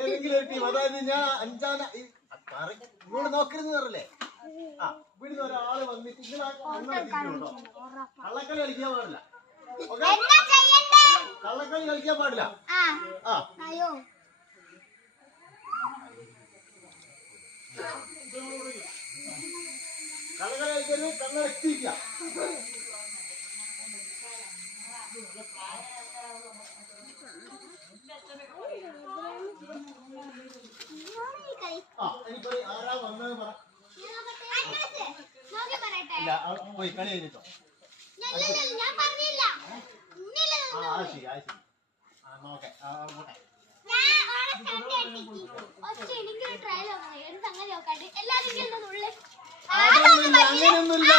ഏതെങ്കിലും ടീം, അതായത് ഞാൻ അഞ്ചാം ഇങ്ങോട്ട് നോക്കരുതെന്ന് പറഞ്ഞല്ലേ. ആ ഇവിടുന്ന് ഒരാള് വന്നിട്ട് കള്ളക്കളി കളിക്കാൻ പാടില്ല. കള്ളക്കളി കളിക്കാൻ പാടില്ല. കള്ളക്കളി കളിക്കരുത്, കള്ളെത്തിയില്ല. ആരാ വന്നത് പറ. പോയി കളി കഴിഞ്ഞിട്ടോ. അങ്ങനെയൊന്നുമില്ല.